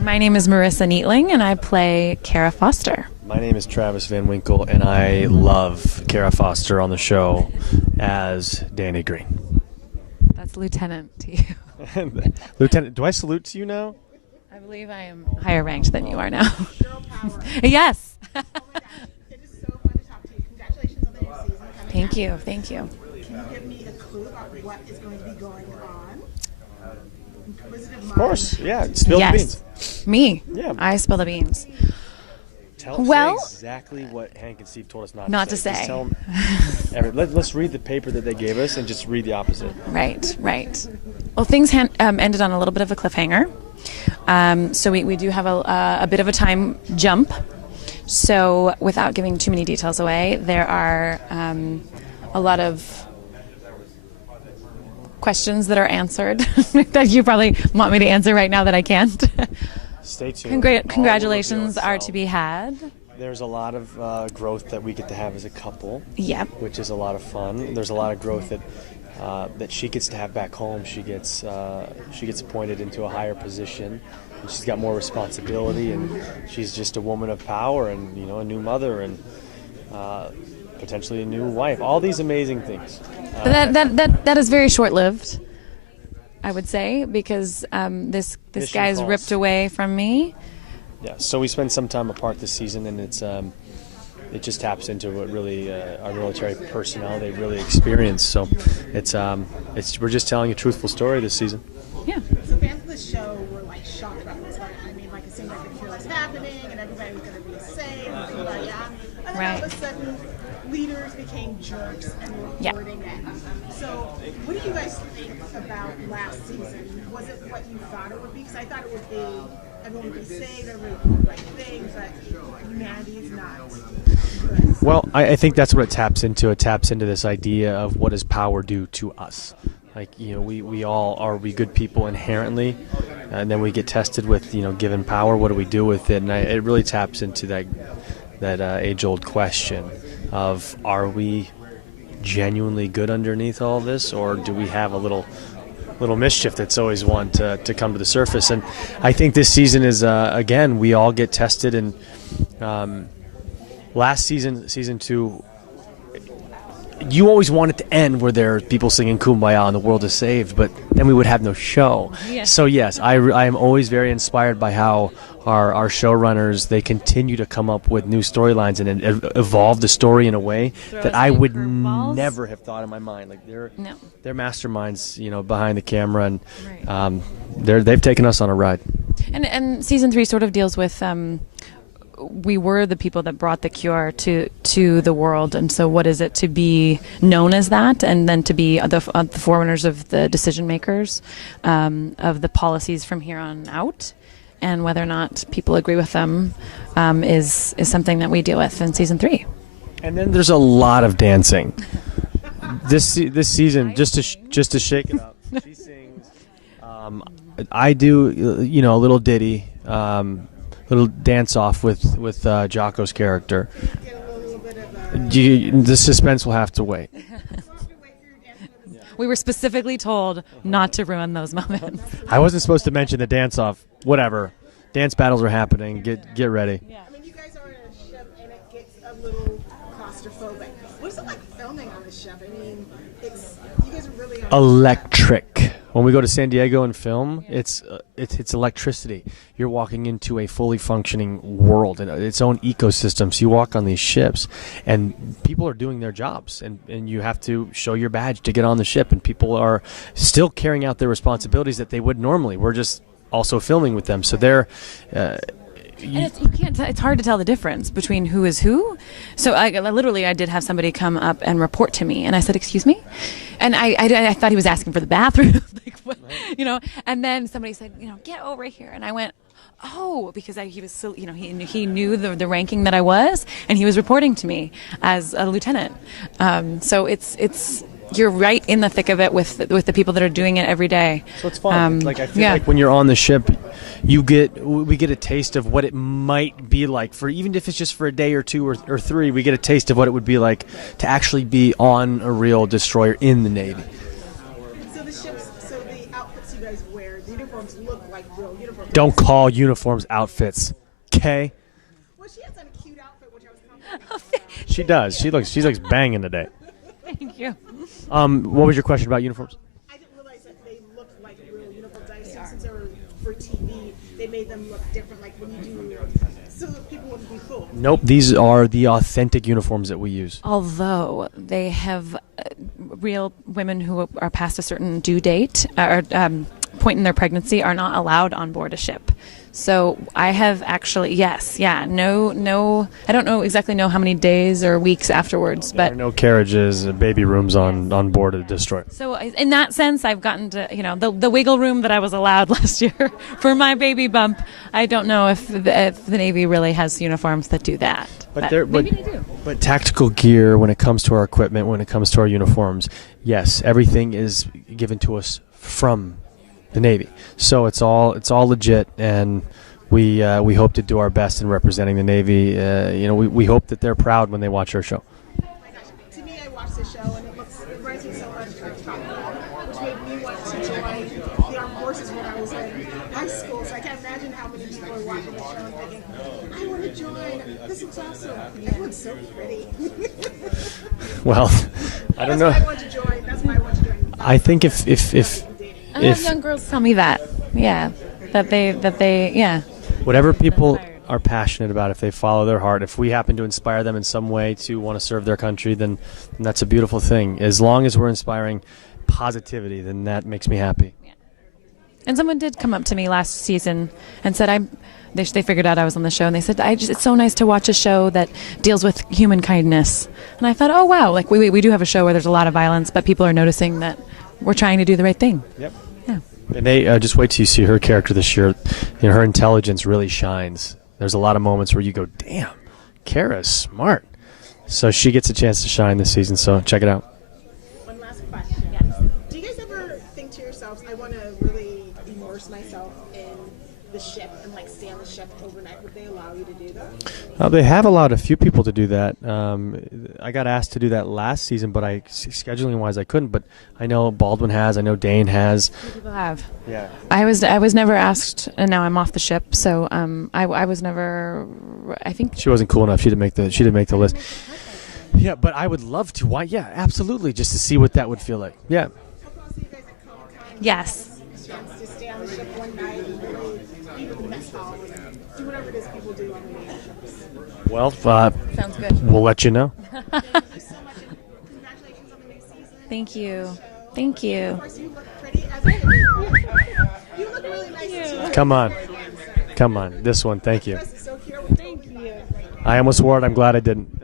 My name is Marissa Neatling, and I play Kara Foster. My name is Travis Van Winkle, and I love Kara Foster on the show as Danny Green. That's Lieutenant to you. Lieutenant, do I salute to you now? I believe I am higher ranked than you are now. Yes. Oh my gosh, it is so fun to talk to you. Congratulations on the new season. Thank you. Thank you. Can you give me a clue about what is going to be going on? Of course, yeah. Spill the beans. Me. Yeah. I spill the beans. Say exactly what Hank and Steve told us not to say. Just tell them, let's read the paper that they gave us and just read the opposite. Right. Well, things ended on a little bit of a cliffhanger. So we do have a bit of a time jump. So without giving too many details away, there are a lot of questions that are answered that you probably want me to answer right now that I can't. Stay tuned. Congratulations are to be had. There's a lot of growth that we get to have as a couple. Yep. Which is a lot of fun. There's a lot of growth that she gets to have back home. She gets appointed into a higher position. And she's got more responsibility, and she's just a woman of power, and a new mother, and potentially a new wife. All these amazing things. That is very short-lived, I would say, because this guy's ripped away from me. Yeah. So we spend some time apart this season, and it just taps into what really our military personnel they really experience. So we're just telling a truthful story this season. Yeah. So fans of the show were shocked about this. It seemed like it was happening, and everybody was going to be safe. And then all of a sudden, leaders became jerks and reporting it. So, what do you guys think about last season? Was it what you thought it would be? Because I thought it would be everyone would be safe, everybody would do the right thing, but humanity is not good. Well, I think that's what it taps into. It taps into this idea of what does power do to us. We all are we good people inherently, and then we get tested with given power. What do we do with it? And it really taps into that age-old question of, are we genuinely good underneath all this, or do we have a little mischief that's always one to come to the surface? And I think this season is again, we all get tested. And last season 2, you always want it to end where there are people singing Kumbaya and the world is saved, but then we would have no show. Yes. So yes, I am always very inspired by how our showrunners, they continue to come up with new storylines and evolve the story in a way that I would never have thought in my mind. They're masterminds, behind the camera, and they've taken us on a ride. And season 3 sort of deals with. We were the people that brought the cure to the world, and so what is it to be known as that, and then to be the forerunners of the decision makers of the policies from here on out, and whether or not people agree with them is something that we deal with in season 3. And then there's a lot of dancing. This season, just to shake it up, she sings. I do a little ditty. Little dance off with Jocko's character. The suspense will have to wait. We were specifically told not to ruin those moments. I wasn't supposed to mention the dance off. Whatever. Dance battles are happening. Get ready. Yeah. You guys are on a ship, and it gets a little claustrophobic. What's it like filming on the ship? You guys are really electric. When we go to San Diego and film, it's electricity. You're walking into a fully functioning world and its own ecosystem. So you walk on these ships, and people are doing their jobs, and you have to show your badge to get on the ship, and people are still carrying out their responsibilities that they would normally. We're just also filming with them, so they're. It's hard to tell the difference between who is who. So I did have somebody come up and report to me, and I said, "Excuse me," and I thought he was asking for the bathroom, what, And then somebody said, "Get over here," and I went, "Oh," because he was so, he knew the ranking that I was, and he was reporting to me as a lieutenant. So it's. You're right in the thick of it with the people that are doing it every day. So it's fun. I feel like when you're on the ship, we get a taste of what it might be like even if it's just for a day or 2 or 3. We get a taste of what it would be like to actually be on a real destroyer in the Navy. So the outfits you guys wear, the uniforms look like real uniforms. Don't call uniforms outfits, okay? Well, she has on a cute outfit, which I was complimenting. She does. She looks banging today. Thank you. What was your question about uniforms? I didn't realize that they looked like real uniforms. I assumed since they were for TV, they made them look different, like when you do, so that people wouldn't be fooled. Nope. These are the authentic uniforms that we use. Although they have real women who are past a certain due date or point in their pregnancy are not allowed on board a ship. So I have actually, no, I don't exactly know how many days or weeks afterwards, There but are no carriages, baby rooms on board a destroyer. so in that sense, I've gotten to, the wiggle room that I was allowed last year for my baby bump. I don't know if the Navy really has uniforms that do that. But maybe they do. But tactical gear, when it comes to our equipment, when it comes to our uniforms, yes, everything is given to us from the Navy. So it's all legit, and we hope to do our best in representing the Navy. We hope that they're proud when they watch our show. Oh my gosh. To me, I watched the show, and it reminds me so much of Top Gun, which made me want to join the armed forces when I was in high school. So I can't imagine how many people are watching the show and thinking, I want to join. This looks awesome. Everyone's so pretty. Well, I don't know. That's why I want to join. That's why I want to join. I think if I have young girls tell me that. Yeah. That they yeah. whatever people are passionate about, if they follow their heart, if we happen to inspire them in some way to want to serve their country, then that's a beautiful thing. As long as we're inspiring positivity, then that makes me happy. And someone did come up to me last season and said they figured out I was on the show, and they said it's so nice to watch a show that deals with human kindness. And I thought, oh wow, like we do have a show where there's a lot of violence, but people are noticing that we're trying to do the right thing. Yep. Yeah. And they just wait till you see her character this year. Her intelligence really shines. There's a lot of moments where you go, damn, Kara's smart. So she gets a chance to shine this season, so check it out. One last question. Yes. Do you guys ever think to yourselves, I want to really immerse myself in the ship and like stay on the ship overnight? Would they allow you to do that? They have allowed a few people to do that. I got asked to do that last season, but scheduling-wise I couldn't. But I know Baldwin has. I know Dane has. People have. Yeah. I was never asked, and now I'm off the ship. So I was never. I think She wasn't cool enough. She didn't make the list. Yeah, but I would love to. Why? Yeah, absolutely. Just to see what that would feel like. Yeah. How can I see you guys at Comic-Con? yes. Chance to stay on the ship one night and really eat in the mess hall and do whatever it is people do on the ships. Well, Sounds good. we'll let you know. Thank you so much, and congratulations on the new season. Thank you. Thank you. Of course, you look pretty as always. You look really nice too. Come on. Come on. This one. Thank you. So cute. Thank you. I almost wore it. I'm glad I didn't.